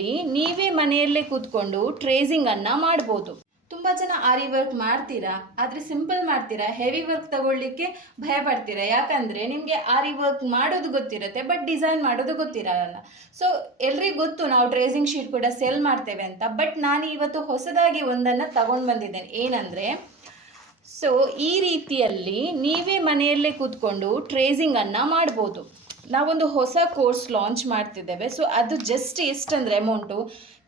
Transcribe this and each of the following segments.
ರೀತಿಯಲ್ಲಿ ನೀವೇ ಮನೆಯಲ್ಲೇ ಕೂತ್ಕೊಂಡು ಟ್ರೇಸಿಂಗನ್ನು ಮಾಡ್ಬೋದು. ತುಂಬ ಜನ ಆರಿ ವರ್ಕ್ ಮಾಡ್ತೀರಾ, ಆದರೆ ಸಿಂಪಲ್ ಮಾಡ್ತೀರಾ, ಹೆವಿ ವರ್ಕ್ ತಗೊಳ್ಳಿಕ್ಕೆ ಭಯ ಪಡ್ತೀರಾ. ಯಾಕಂದರೆ ನಿಮಗೆ ಆರಿ ವರ್ಕ್ ಮಾಡೋದು ಗೊತ್ತಿರುತ್ತೆ, ಬಟ್ ಡಿಸೈನ್ ಮಾಡೋದು ಗೊತ್ತಿರಲ್ಲ. ಸೊ ಎಲ್ರಿಗೂ ಗೊತ್ತು ನಾವು ಟ್ರೇಸಿಂಗ್ ಶೀಟ್ ಕೂಡ ಸೆಲ್ ಮಾಡ್ತೇವೆ ಅಂತ. ಬಟ್ ನಾನು ಇವತ್ತು ಹೊಸದಾಗಿ ಒಂದನ್ನು ತಗೊಂಡು ಬಂದಿದ್ದೇನೆ. ಏನಂದರೆ, ಸೊ ಈ ರೀತಿಯಲ್ಲಿ ನೀವೇ ಮನೆಯಲ್ಲೇ ಕೂತ್ಕೊಂಡು ಟ್ರೇಸಿಂಗನ್ನು ಮಾಡ್ಬೋದು. ನಾವೊಂದು ಹೊಸ ಕೋರ್ಸ್ ಲಾಂಚ್ ಮಾಡ್ತಿದ್ದೇವೆ. ಸೊ ಅದು ಜಸ್ಟ್ ಎಷ್ಟಂದರೆ ಅಮೌಂಟು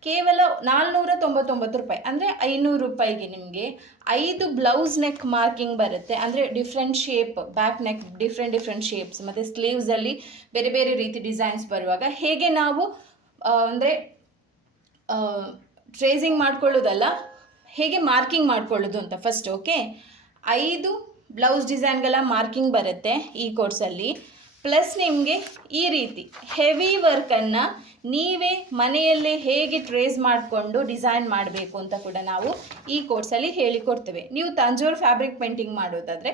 ಕೇವಲ 499 ರೂಪಾಯಿ, ಅಂದರೆ 500 ರೂಪಾಯಿಗೆ ನಿಮಗೆ 5 ಬ್ಲೌಸ್ ನೆಕ್ ಮಾರ್ಕಿಂಗ್ ಬರುತ್ತೆ. ಅಂದರೆ different shape, back neck different shapes, ಮತ್ತು ಸ್ಲೀವ್ಸಲ್ಲಿ ಬೇರೆ ಬೇರೆ ರೀತಿ ಡಿಸೈನ್ಸ್ ಬರುವಾಗ ಹೇಗೆ ನಾವು ಅಂದರೆ ಟ್ರೇಸಿಂಗ್ ಮಾಡ್ಕೊಳ್ಳೋದಲ್ಲ, ಹೇಗೆ ಮಾರ್ಕಿಂಗ್ ಮಾಡ್ಕೊಳ್ಳೋದು ಅಂತ ಫಸ್ಟ್. ಓಕೆ, 5 ಬ್ಲೌಸ್ ಡಿಸೈನ್ಗಳ ಮಾರ್ಕಿಂಗ್ ಬರುತ್ತೆ ಈ ಕೋರ್ಸಲ್ಲಿ. ಪ್ಲಸ್ ನಿಮಗೆ ಈ ರೀತಿ ಹೆವಿ ವರ್ಕನ್ನು ನೀವೇ ಮನೆಯಲ್ಲೇ ಹೇಗೆ ಟ್ರೇಸ್ ಮಾಡಿಕೊಂಡು ಡಿಸೈನ್ ಮಾಡಬೇಕು ಅಂತ ಕೂಡ ನಾವು ಈ ಕೋರ್ಸಲ್ಲಿ ಹೇಳಿಕೊಡ್ತೇವೆ. ನೀವು ತಂಜೋರ್ ಫ್ಯಾಬ್ರಿಕ್ ಪೇಂಟಿಂಗ್ ಮಾಡೋದಾದರೆ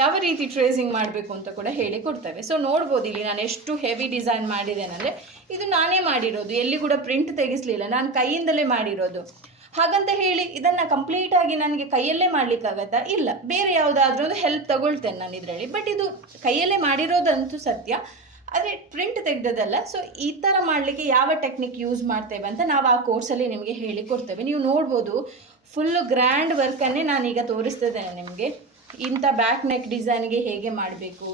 ಯಾವ ರೀತಿ ಟ್ರೇಸಿಂಗ್ ಮಾಡಬೇಕು ಅಂತ ಕೂಡ ಹೇಳಿಕೊಡ್ತೇವೆ. ಸೊ ನೋಡ್ಬೋದು ಇಲ್ಲಿ ನಾನು ಎಷ್ಟು ಹೆವಿ ಡಿಸೈನ್ ಮಾಡಿದ್ದೇನೆಂದರೆ, ಇದು ನಾನೇ ಮಾಡಿರೋದು, ಎಲ್ಲಿ ಕೂಡ ಪ್ರಿಂಟ್ ತೆಗಿಸಲಿಲ್ಲ, ನಾನು ಕೈಯಿಂದಲೇ ಮಾಡಿರೋದು. ಹಾಗಂತ ಹೇಳಿ ಇದನ್ನು ಕಂಪ್ಲೀಟಾಗಿ ನನಗೆ ಕೈಯಲ್ಲೇ ಮಾಡಲಿಕ್ಕಾಗತ್ತಾ? ಇಲ್ಲ, ಬೇರೆ ಯಾವುದಾದ್ರೂ ಒಂದು ಹೆಲ್ಪ್ ತಗೊಳ್ತೇನೆ ನಾನು ಇದರಲ್ಲಿ. ಬಟ್ ಇದು ಕೈಯಲ್ಲೇ ಮಾಡಿರೋದಂತೂ ಸತ್ಯ, ಆದರೆ ಪ್ರಿಂಟ್ ತೆಗೆದದಲ್ಲ. ಸೊ ಈ ಥರ ಮಾಡಲಿಕ್ಕೆ ಯಾವ ಟೆಕ್ನಿಕ್ ಯೂಸ್ ಮಾಡ್ತೇವೆ ಅಂತ ನಾವು ಆ ಕೋರ್ಸಲ್ಲಿ ನಿಮಗೆ ಹೇಳಿಕೊಡ್ತೇವೆ. ನೀವು ನೋಡ್ಬೋದು, ಫುಲ್ಲು ಗ್ರ್ಯಾಂಡ್ ವರ್ಕನ್ನೇ ನಾನೀಗ ತೋರಿಸ್ತಿದ್ದೇನೆ ನಿಮಗೆ. ಇಂಥ ಬ್ಯಾಕ್ ನೆಕ್ ಡಿಸೈನ್ಗೆ ಹೇಗೆ ಮಾಡಬೇಕು,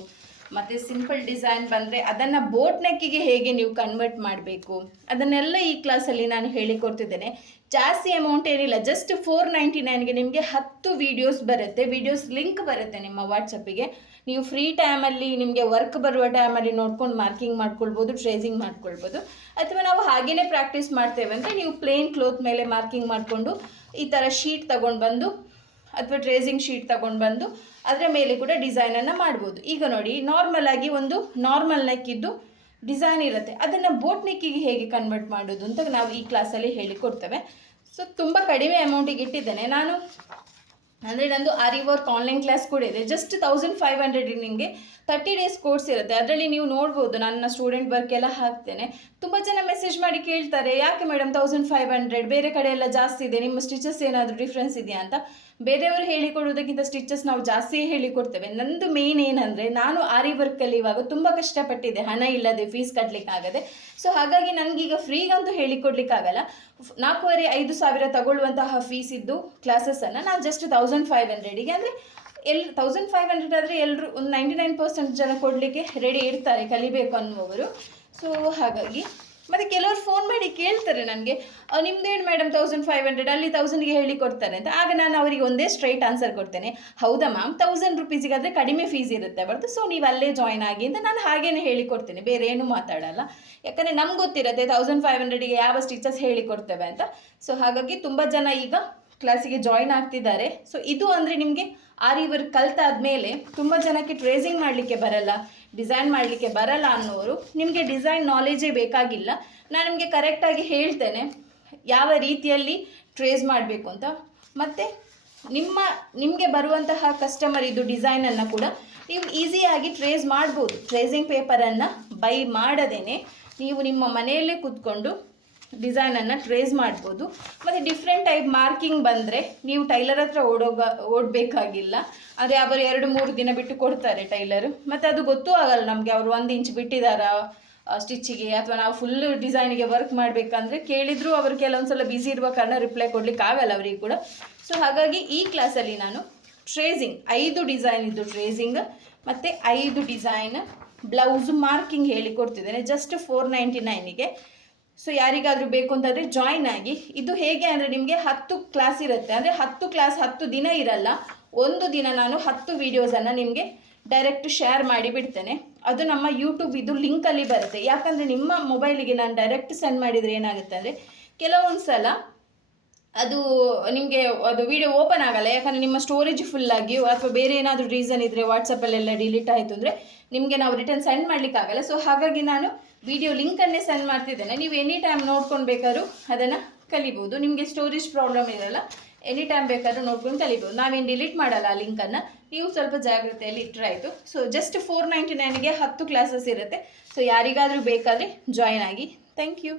ಮತ್ತು ಸಿಂಪಲ್ ಡಿಸೈನ್ ಬಂದರೆ ಅದನ್ನು ಬೋಟ್ ನೆಕ್ಕಿಗೆ ಹೇಗೆ ನೀವು ಕನ್ವರ್ಟ್ ಮಾಡಬೇಕು, ಅದನ್ನೆಲ್ಲ ಈ ಕ್ಲಾಸಲ್ಲಿ ನಾನು ಹೇಳಿಕೊಡ್ತಿದ್ದೇನೆ. ಜಾಸ್ತಿ ಅಮೌಂಟ್ ಏನಿಲ್ಲ, ಜಸ್ಟ್ 499ಗೆ ನಿಮಗೆ 10 ವೀಡಿಯೋಸ್ ಬರುತ್ತೆ. ವೀಡಿಯೋಸ್ ಲಿಂಕ್ ಬರುತ್ತೆ ನಿಮ್ಮ ವಾಟ್ಸಪ್ಪಿಗೆ. ನೀವು ಫ್ರೀ ಟೈಮಲ್ಲಿ ನಿಮಗೆ ವರ್ಕ್ ಬರುವ ಟೈಮಲ್ಲಿ ನೋಡ್ಕೊಂಡು ಮಾರ್ಕಿಂಗ್ ಮಾಡ್ಕೊಳ್ಬೋದು, ಟ್ರೇಸಿಂಗ್ ಮಾಡ್ಕೊಳ್ಬೋದು. ಅಥವಾ ನಾವು ಹಾಗೇ ಪ್ರಾಕ್ಟೀಸ್ ಮಾಡ್ತೇವೆ ಅಂದರೆ ನೀವು ಪ್ಲೇನ್ ಕ್ಲೋತ್ ಮೇಲೆ ಮಾರ್ಕಿಂಗ್ ಮಾಡಿಕೊಂಡು ಈ ಥರ ಶೀಟ್ ತಗೊಂಡು ಬಂದು ಅಥವಾ ಟ್ರೇಸಿಂಗ್ ಶೀಟ್ ತಗೊಂಡು ಬಂದು ಅದರ ಮೇಲೆ ಕೂಡ ಡಿಸೈನನ್ನು ಮಾಡ್ಬೋದು. ಈಗ ನೋಡಿ, ನಾರ್ಮಲ್ ಆಗಿ ಒಂದು ನಾರ್ಮಲ್ ನೆಕ್ಕಿದ್ದು ಡಿಸೈನ್ ಇರುತ್ತೆ, ಅದನ್ನು ಬೋಟ್ ನೆಕ್ಕಿಗೆ ಹೇಗೆ ಕನ್ವರ್ಟ್ ಮಾಡೋದು ಅಂತ ನಾವು ಈ ಕ್ಲಾಸಲ್ಲಿ ಹೇಳಿಕೊಡ್ತೇವೆ. ಸೊ ತುಂಬ ಕಡಿಮೆ ಅಮೌಂಟಿಗೆ ಇಟ್ಟಿದ್ದೇನೆ ನಾನು. ಅಂದರೆ ನಂದು ಆರಿ ವರ್ಕ್ ಆನ್ಲೈನ್ ಕ್ಲಾಸ್ ಕೂಡ ಇದೆ. ಜಸ್ಟ್ 1500 ನಿಮಗೆ 30 ಡೇಸ್ ಕೋರ್ಸ್ ಇರುತ್ತೆ. ಅದರಲ್ಲಿ ನೀವು ನೋಡ್ಬೋದು ನನ್ನ ಸ್ಟೂಡೆಂಟ್ ವರ್ಕ್ ಎಲ್ಲ ಹಾಕ್ತೇನೆ. ತುಂಬ ಜನ ಮೆಸೇಜ್ ಮಾಡಿ ಕೇಳ್ತಾರೆ, ಯಾಕೆ ಮೇಡಮ್ 1500, ಬೇರೆ ಕಡೆ ಎಲ್ಲ ಜಾಸ್ತಿ ಇದೆ, ನಿಮ್ಮ ಸ್ಟಿಚಸ್ ಏನಾದರೂ ಡಿಫ್ರೆನ್ಸ್ ಇದೆಯಾ ಅಂತ. ಬೇರೆಯವರು ಹೇಳಿಕೊಡೋದಕ್ಕಿಂತ ಸ್ಟಿಚಸ್ ನಾವು ಜಾಸ್ತಿಯೇ ಹೇಳಿಕೊಡ್ತೇವೆ. ನಂದು ಮೇನ್ ಏನಂದರೆ, ನಾನು ಆರಿ ವರ್ಕಲ್ಲಿ ಇವಾಗ ತುಂಬ ಕಷ್ಟಪಟ್ಟಿದ್ದೆ, ಹಣ ಇಲ್ಲದೆ, ಫೀಸ್ ಕಟ್ಟಲಿಕ್ಕಾಗದೆ. ಸೊ ಹಾಗಾಗಿ ನನಗೀಗ ಫ್ರೀಗಂತೂ ಹೇಳಿಕೊಡ್ಲಿಕ್ಕಾಗಲ್ಲ. 4,500 ತಗೊಳ್ಳುವಂತಹ ಫೀಸ್ ಇದ್ದು ಕ್ಲಾಸಸ್ಸನ್ನು ನಾನು ಜಸ್ಟ್ 1500ಗೆ, ಅಂದರೆ 1500 ಆದರೆ ಎಲ್ಲರೂ ಒಂದು 99% ಜನ ಕೊಡಲಿಕ್ಕೆ ರೆಡಿ ಇರ್ತಾರೆ ಕಲಿಬೇಕು ಅನ್ನುವವರು. ಸೊ ಹಾಗಾಗಿ ಮತ್ತು ಕೆಲವರು ಫೋನ್ ಮಾಡಿ ಕೇಳ್ತಾರೆ ನನಗೆ, ನಿಮ್ದೇನು ಮೇಡಮ್ 1500, ಅಲ್ಲಿ 1000ಗೆ ಹೇಳಿಕೊಡ್ತಾರೆ ಅಂತ. ಆಗ ನಾನು ಅವರಿಗೆ ಒಂದೇ ಸ್ಟ್ರೈಟ್ ಆನ್ಸರ್ ಕೊಡ್ತೇನೆ, ಹೌದಾ ಮ್ಯಾಮ್, 1000 ರೂಪೀಸಿಗಾದರೆ ಕಡಿಮೆ ಫೀಸ್ ಇರುತ್ತೆ ಬರ್ತು, ಸೊ ನೀವು ಅಲ್ಲೇ ಜಾಯ್ನ್ ಆಗಿ ಅಂತ ನಾನು ಹಾಗೇನೆ ಹೇಳಿಕೊಡ್ತೇನೆ, ಬೇರೆ ಏನೂ ಮಾತಾಡಲ್ಲ. ಯಾಕಂದರೆ ನಮ್ಗೆ ಗೊತ್ತಿರುತ್ತೆ 1500ಗೆ ಯಾವ ಸ್ಟಿಚಸ್ ಹೇಳಿಕೊಡ್ತೇವೆ ಅಂತ. ಸೊ ಹಾಗಾಗಿ ತುಂಬ ಜನ ಈಗ ಕ್ಲಾಸಿಗೆ ಜಾಯ್ನ್ ಆಗ್ತಿದ್ದಾರೆ. ಸೊ ಇದು ಅಂದರೆ ನಿಮಗೆ ಆರಿ ವರ್ಕ್ ಕಲ್ತಾದ್ಮೇಲೆ ತುಂಬ ಜನಕ್ಕೆ ಟ್ರೇಸಿಂಗ್ ಮಾಡಲಿಕ್ಕೆ ಬರಲ್ಲ, ಡಿಸೈನ್ ಮಾಡಲಿಕ್ಕೆ ಬರಲ್ಲ ಅನ್ನೋರು, ನಿಮಗೆ ಡಿಸೈನ್ ನಾಲೆಜೇ ಬೇಕಾಗಿಲ್ಲ. ನಾನು ನಿಮಗೆ ಕರೆಕ್ಟಾಗಿ ಹೇಳ್ತೇನೆ ಯಾವ ರೀತಿಯಲ್ಲಿ ಟ್ರೇಸ್ ಮಾಡಬೇಕು ಅಂತ. ಮತ್ತು ನಿಮಗೆ ಬರುವಂತಹ ಕಸ್ಟಮರ್ ಇದು ಡಿಸೈನನ್ನು ಕೂಡ ನೀವು ಈಸಿಯಾಗಿ ಟ್ರೇಸ್ ಮಾಡ್ಬೋದು. ಟ್ರೇಸಿಂಗ್ ಪೇಪರನ್ನು ಬೈ ಮಾಡದೇನೆ ನೀವು ನಿಮ್ಮ ಮನೆಯಲ್ಲೇ ಕೂತ್ಕೊಂಡು ಡಿಸೈನನ್ನು ಟ್ರೇಸ್ ಮಾಡ್ಬೋದು. ಮತ್ತು ಡಿಫ್ರೆಂಟ್ ಟೈಪ್ ಮಾರ್ಕಿಂಗ್ ಬಂದರೆ ನೀವು ಟೈಲರ್ ಹತ್ರ ಓಡಬೇಕಾಗಿಲ್ಲ. ಅಂದರೆ ಅವರು 2-3 ದಿನ ಬಿಟ್ಟು ಕೊಡ್ತಾರೆ ಟೈಲರು, ಮತ್ತು ಅದು ಗೊತ್ತೂ ಆಗಲ್ಲ ನಮಗೆ ಅವರು 1 ಇಂಚ್ ಬಿಟ್ಟಿದ್ದಾರಾ ಸ್ಟಿಚ್ಚಿಗೆ, ಅಥವಾ ನಾವು ಫುಲ್ಲು ಡಿಸೈನಿಗೆ ವರ್ಕ್ ಮಾಡಬೇಕಂದ್ರೆ ಕೇಳಿದರೂ ಅವರು ಕೆಲವೊಂದು ಸಲ ಬ್ಯುಸಿ ಇರುವ ಕಾರಣ ರಿಪ್ಲೈ ಕೊಡಲಿಕ್ಕೆ ಆಗಲ್ಲ ಅವರಿಗೆ ಕೂಡ. ಸೊ ಹಾಗಾಗಿ ಈ ಕ್ಲಾಸಲ್ಲಿ ನಾನು ಟ್ರೇಸಿಂಗ್ 5 ಡಿಸೈನ್ ಇದ್ದು ಟ್ರೇಸಿಂಗ್ ಮತ್ತು 5 ಡಿಸೈನ್ ಬ್ಲೌಸು ಮಾರ್ಕಿಂಗ್ ಹೇಳಿಕೊಡ್ತಿದ್ದೇನೆ ಜಸ್ಟ್ 499ಗೆ. ಸೊ ಯಾರಿಗಾದರೂ ಬೇಕು ಅಂತಂದರೆ ಜಾಯ್ನ್ ಆಗಿ. ಇದು ಹೇಗೆ ಅಂದರೆ ನಿಮಗೆ 10 ಕ್ಲಾಸ್ ಇರುತ್ತೆ, ಅಂದರೆ 10 ಕ್ಲಾಸ್ 10 ದಿನ ಇರಲ್ಲ, ಒಂದು ದಿನ ನಾನು 10 ವೀಡಿಯೋಸನ್ನು ನಿಮಗೆ ಡೈರೆಕ್ಟ್ ಶೇರ್ ಮಾಡಿ ಬಿಡ್ತೇನೆ. ಅದು ನಮ್ಮ ಯೂಟ್ಯೂಬ್ ಇದು ಲಿಂಕಲ್ಲಿ ಬರುತ್ತೆ. ಯಾಕಂದರೆ ನಿಮ್ಮ ಮೊಬೈಲಿಗೆ ನಾನು ಡೈರೆಕ್ಟ್ ಸೆಂಡ್ ಮಾಡಿದರೆ ಏನಾಗುತ್ತೆ ಅಂದರೆ ಕೆಲವೊಂದು ಸಲ ಅದು ನಿಮಗೆ ಅದು ವಿಡಿಯೋ ಓಪನ್ ಆಗಲ್ಲ, ಯಾಕಂದರೆ ನಿಮ್ಮ ಸ್ಟೋರೇಜ್ ಫುಲ್ಲಾಗಿ ಅಥವಾ ಬೇರೆ ಏನಾದರೂ ರೀಸನ್ ಇದ್ದರೆ ವಾಟ್ಸಪ್ಪಲ್ಲೆಲ್ಲ ಡಿಲೀಟ್ ಆಯಿತು ಅಂದರೆ ನಿಮಗೆ ನಾವು ರಿಟರ್ನ್ ಸೆಂಡ್ ಮಾಡಲಿಕ್ಕಾಗಲ್ಲ. ಸೊ ಹಾಗಾಗಿ ನಾನು ವಿಡಿಯೋ ಲಿಂಕನ್ನೇ ಸೆಂಡ್ ಮಾಡ್ತಿದ್ದೇನೆ, ನೀವು ಎನಿ ಟೈಮ್ ನೋಡ್ಕೊಂಡು ಬೇಕಾದ್ರೂ ಅದನ್ನು ಕಲಿಬೋದು. ನಿಮಗೆ ಸ್ಟೋರೇಜ್ ಪ್ರಾಬ್ಲಮ್ ಇರಲ್ಲ, ಎನಿ ಟೈಮ್ ಬೇಕಾದ್ರೂ ನೋಡ್ಕೊಂಡು ಕಲಿಬೋದು. ನಾವೇನು ಡಿಲೀಟ್ ಮಾಡಲ್ಲ ಆ ಲಿಂಕನ್ನು, ನೀವು ಸ್ವಲ್ಪ ಜಾಗ್ರತೆಯಲ್ಲಿ ಇಟ್ಟರೆ ಆಯಿತು. ಸೊ ಜಸ್ಟ್ 499ಗೆ 10 ಕ್ಲಾಸಸ್ ಇರುತ್ತೆ. ಸೊ ಯಾರಿಗಾದರೂ ಬೇಕಾದರೆ ಜಾಯ್ನ್ ಆಗಿ. Thank you.